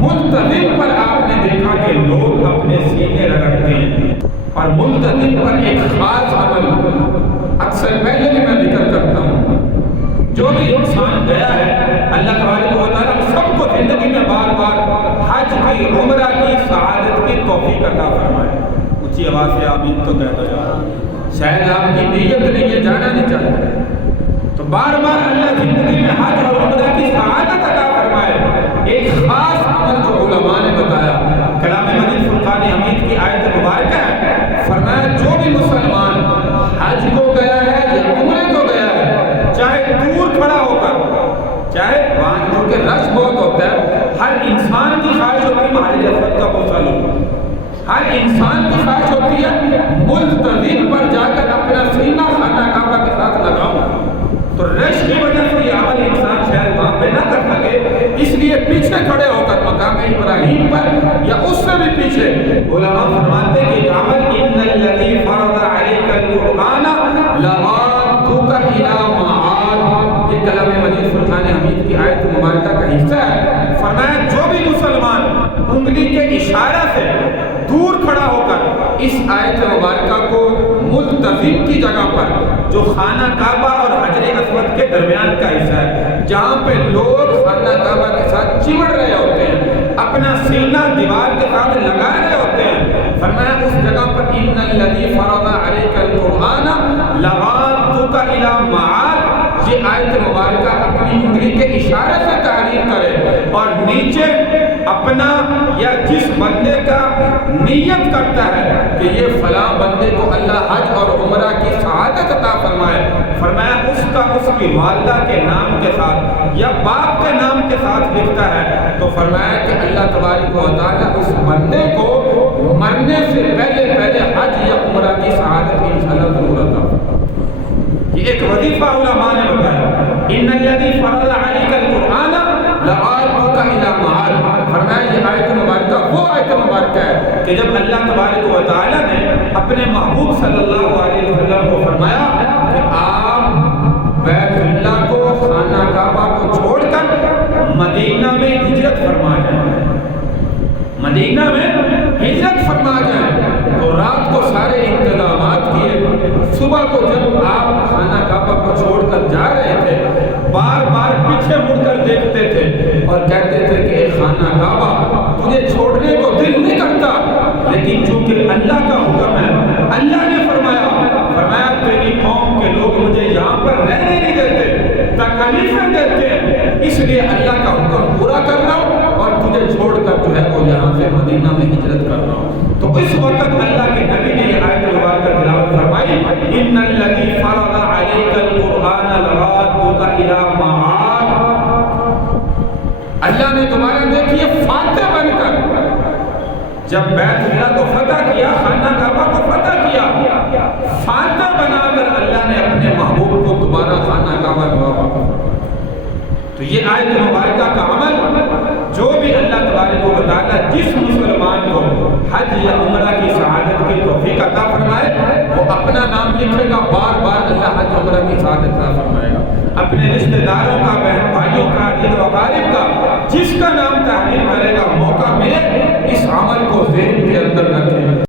ملتزم پر آپ نے دیکھا کہ لوگ اپنے سینے رگڑتے ہیں، اور ملتزم پر ایک خاص عمل اکثر پہلے بھی میں ذکر کرتا ہوں، جو بھی انسان گیا ہے اللہ تبارک و تعالیٰ سب کو زندگی میں بار بار حج کی عمرہ کی سعادت کی توفیق عطا فرمائے۔ اونچی آواز سے آمین تو کہہ دو یار، شاید آپ کی نیت نہیں ہے، جانا نہیں چاہتے، تو بار بار اللہ زندگی میں حج اور عمرہ کی سعادت عطا فرمائے۔ ایک خاص عمل جو علماء نے بتایا، کلام مجید فرقان حمید کی آیت مبارکہ ہے، فرمایا جو بھی مسلمان حج کو گیا ہے یا عمرے کو گیا ہے، چاہے دور کھڑا ہو کر، چاہے وہاں کیونکہ رش بہت ہوتا ہے، ہر انسان کی خواہش ہوتی ہے حاجی اسود کا بوسہ لوں، ہر انسان کی خواہش ہوتی ہے ملتزم پر جا کر اپنا سینہ خانہ کعبہ کے ساتھ لگاؤں، تو رش کی وجہ سے یہ عمل انسان شاید وہاں پہ نہ کر سکے، اس لیے پیچھے کھڑے ہو کر مقام ابراہیم پر یا اس سے بھی پیچھے علماء فرماتے ہیں کہ عمل ان الذی فرض علیک القرآن لآتوک الی معاد، یہ کلام مجید فرقان حمید کی آیت مبارکہ کا حصہ ہے۔ فرمایا جو بھی مسلمان انگلی کے اشارہ سے دور کھڑا ہو کر اس آیت مبارکہ کو ملتزم کی جگہ پر، جو خانہ کعبہ اور حجر اسود کے درمیان کا حصہ ہے، جہاں پہ لوگ خانہ کعبہ کے ساتھ چمڑ رہے ہوتے ہیں، اپنا سینہ دیوار کے ساتھ لگا رہے ہوتے ہیں، فرمایا اس جگہ پر ان الذی فرض علیک القرآن لآتوک الی معاد، یہ آیت مبارکہ اپنی انگلی کے اشارے سے تعریف کرے اور نیچے اپنا یا جس بندے کا نیت کرتا ہے کہ یہ فلاں بندے کو اللہ حج اور عمرہ کی سعادت عطا فرمائے، فرمایا اس کا اس کی والدہ کے نام کے ساتھ یا باپ کے نام کے ساتھ لکھتا ہے، تو فرمایا کہ اللہ تبارک و تعالیٰ اس بندے کو مرنے سے پہلے پہلے حج یا عمرہ کی سعادت انشاءاللہ ضرور عطا فرمائے۔ یہ ایک وظیفہ علماء نے بتایا، ان الذی فرض علیک القرآن لآتوک الی معاد، فرمایا یہ آیت مبارکہ وہ آیت مبارکہ ہے کہ جب اللہ تبارک و تعالیٰ نے اپنے محبوب صلی اللہ علیہ وسلم کو فرمایا کہ آپ بیت اللہ کو خانہ کعبہ کو چھوڑ کر مدینہ میں ہجرت فرما جائیں، مدینہ میں ہجرت فرما جائیں، تو رات کو سارے انتظامات کیے، صبح کو جب آپ خانہ کعبہ کو چھوڑ کر جا رہے تھے، بار بار پیچھے مڑ کر دیکھتے تھے اور کہتے تھے کہ اے خانہ کعبہ تجھے چھوڑنے کو دل نہیں کرتا، لیکن چونکہ اللہ کا حکم ہے، اللہ نے فرمایا تیری قوم کے لوگ مجھے یہاں پر رہنے نہیں دیتے، تکلیفیں دیتے ہیں، اس لیے اللہ کا حکم پورا کر رہا ہوں اور تجھے چھوڑ کر جو ہے وہ یہاں سے مدینہ میں ہجرت کر رہا ہوں۔ تو اس وقت اللہ کے نبی نے یہ آیت مبارکہ تلاوت فرمائی، ان الذی فرض علیک القرآن لآتوک الی معاد، اللہ نے تمہارا دیکھیے فاتح بن کر جب بیت اللہ کو فتح کیا، خانہ کعبہ کو فتح کیا، فاتح بنا کر اللہ نے اپنے محبوب کو دوبارہ خانہ کعبہ میں واپس، تو یہ آیت مبارکہ کا عمل جو بھی اللہ تبارک و تعالیٰ جس مسلمان کو حج یا عمرہ کی سعادت کی توفیق عطا فرمائے، وہ اپنا نام لکھے گا، بار بار اللہ حج عمرہ کی سعادت عطا فرمائے گا، اپنے رشتہ داروں کا، بہن بھائیوں کا، عزیز و اقارب کا، جس کا نام تحریر کرے گا، موقع ملے اس عمل کو ذہن کے اندر رکھے۔